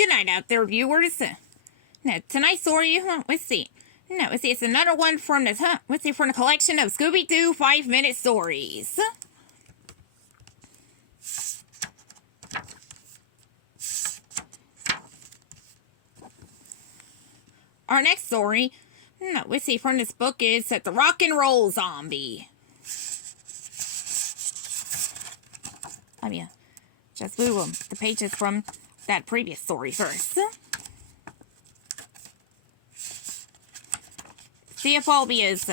good night out there, viewers. Now, tonight's story, let's see. It's another one from the, from the collection of Scooby-Doo 5-minute stories. Our next story, from this book is The Rock and Roll Zombie. Just move the pages from that previous story first. See if Albie is...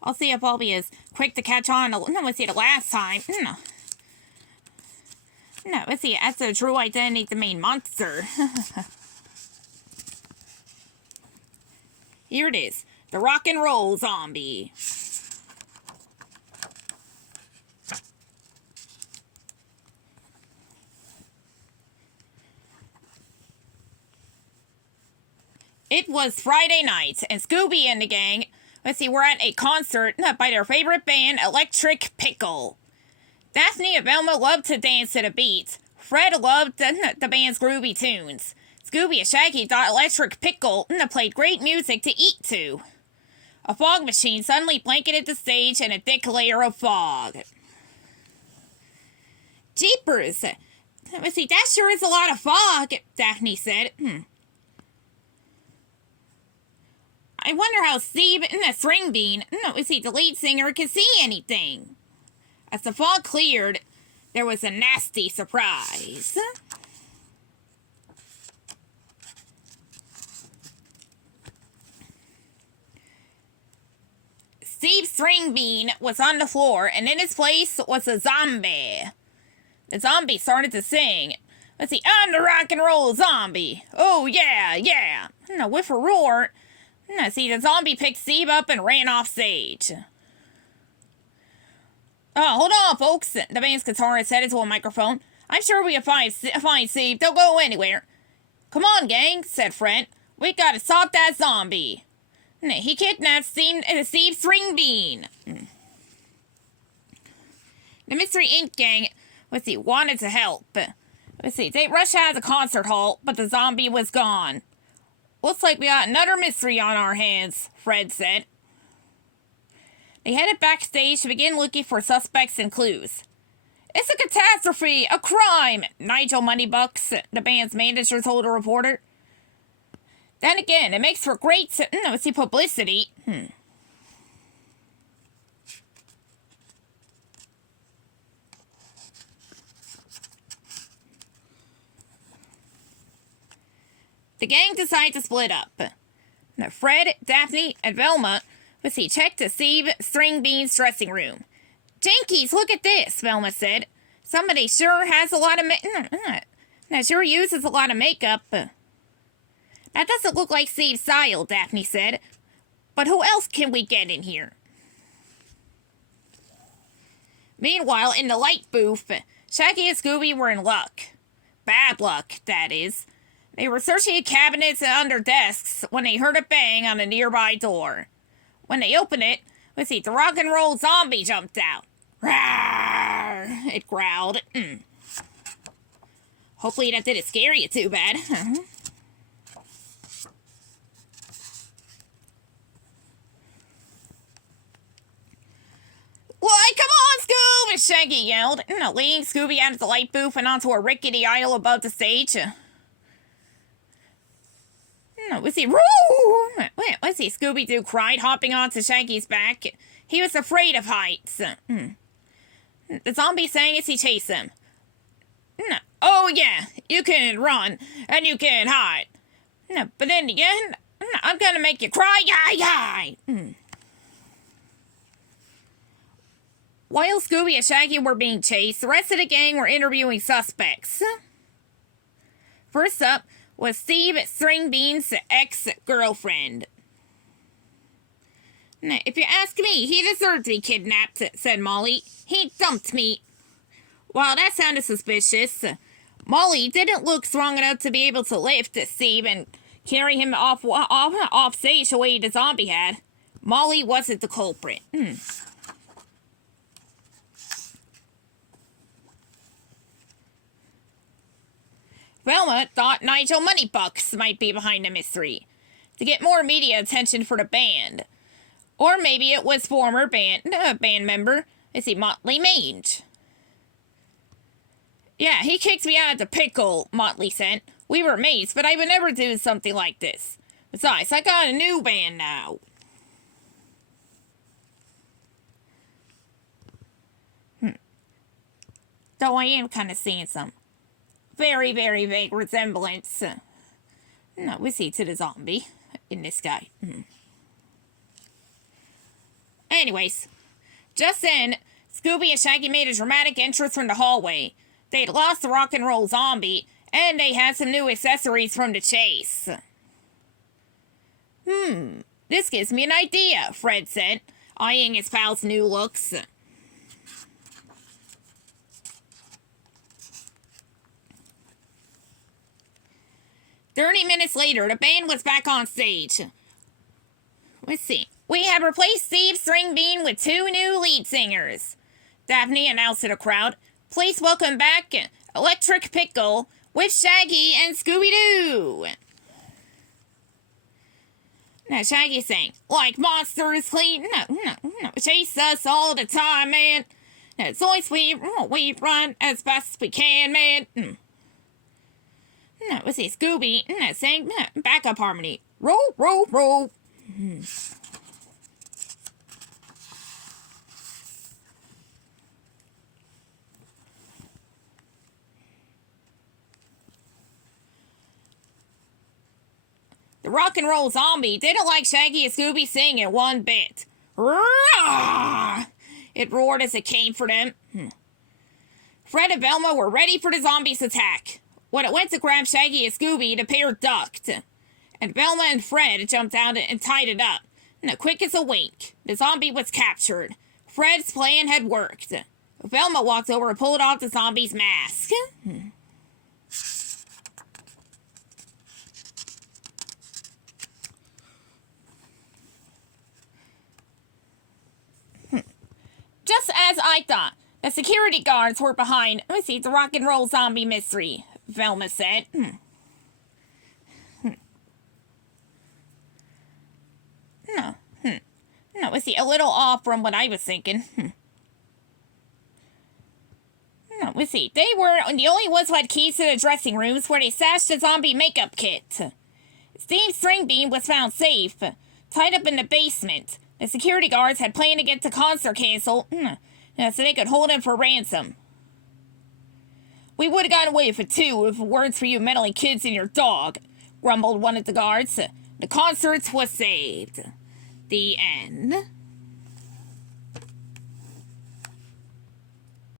I'll see if Albie is quick to catch on. The last time. That's the true identity of the main monster. Here it is. The Rock and Roll Zombie. It was Friday night, and Scooby and the gang, were at a concert by their favorite band, Electric Pickle. Daphne and Velma loved to dance to the beat. Fred loved the band's groovy tunes. Scooby and Shaggy thought Electric Pickle played great music to eat to. A fog machine suddenly blanketed the stage in a thick layer of fog. Jeepers! That sure is a lot of fog, Daphne said. I wonder how Steve and the String Bean, the lead singer, could see anything. As the fog cleared, there was a nasty surprise. Steve String Bean was on the floor, and in his place was a zombie. The zombie started to sing. I'm the rock and roll zombie. Oh, yeah, yeah. With a roar, the zombie picked Steve up and ran off stage. Hold on, folks, the band's guitarist said into a microphone. I'm sure we can find Steve. Don't go anywhere. Come on, gang, said Fred. We gotta stop that zombie. He kidnapped Steve String Bean. The Mystery Inc. gang, wanted to help. They rushed out of the concert hall, but the zombie was gone. Looks like we got another mystery on our hands, Fred said. They headed backstage to begin looking for suspects and clues. It's a catastrophe! A crime! Nigel Moneybucks, the band's manager, told a reporter. Then again, it makes for great publicity. The gang decided to split up. Fred, Daphne, and Velma checked to Steve String Bean's dressing room. Jinkies, look at this, Velma said. Somebody sure has a lot of sure uses a lot of makeup. That doesn't look like Steve's style, Daphne said. But who else can we get in here? Meanwhile, in the light booth, Shaggy and Scooby were in luck. Bad luck, that is. They were searching cabinets and under desks when they heard a bang on a nearby door. When they opened it, the rock and roll zombie jumped out. Rawr, it growled. Hopefully that didn't scare you too bad. Why, come on, Scoob! Shaggy yelled, leading Scooby out of the light booth and onto a rickety aisle above the stage. Scooby-Doo cried, hopping onto Shaggy's back. He was afraid of heights. The zombie sang as he chased him. Oh, yeah, you can run, and you can hide. But then again, I'm gonna make you cry, yah! While Scooby and Shaggy were being chased, the rest of the gang were interviewing suspects. First up was Steve String Bean's ex-girlfriend. If you ask me, he deserved to be kidnapped, said Molly. He dumped me. Well, that sounded suspicious. Molly didn't look strong enough to be able to lift Steve and carry him off stage the way the zombie had. Molly wasn't the culprit. Velma thought Nigel Moneybucks might be behind the mystery, to get more media attention for the band. Or maybe it was former band member, Motley Mange. Yeah, he kicked me out of the pickle, Motley said. We were mates, but I would never do something like this. Besides, I got a new band now. Though I am kind of seeing some very, very vague resemblance. No, we see to the zombie in this guy. Anyways, just then, Scooby and Shaggy made a dramatic entrance from the hallway. They'd lost the rock and roll zombie, and they had some new accessories from the chase. This gives me an idea, Fred said, eyeing his pal's new looks. 30 minutes later, the band was back on stage. Let's see. We have replaced Steve Stringbean with 2 new lead singers, Daphne announced to the crowd. Please welcome back Electric Pickle with Shaggy and Scooby-Doo. Now Shaggy sang, like monsters clean, no, chase us all the time, man. As always we run as fast as we can, man. No, let's see, Scooby sang backup harmony. Roll, roll, roll. The rock and roll zombie didn't like Shaggy and Scooby singing one bit. Rah! It roared as it came for them. Fred and Velma were ready for the zombie's attack. When it went to grab Shaggy and Scooby, the pair ducked. And Velma and Fred jumped out and tied it up. And quick as a wink, the zombie was captured. Fred's plan had worked. Velma walked over and pulled off the zombie's mask. Just as I thought, the security guards were behind, the rock and roll zombie mystery, Velma said. No, a little off from what I was thinking. No, they were the only ones who had keys to the dressing rooms where they stashed the zombie makeup kit. Steve Stringbean was found safe, tied up in the basement. The security guards had planned to get the concert canceled, so they could hold him for ransom. We would have gotten away with it too if it weren't for you meddling kids and your dog, grumbled one of the guards. The concert was saved. The end.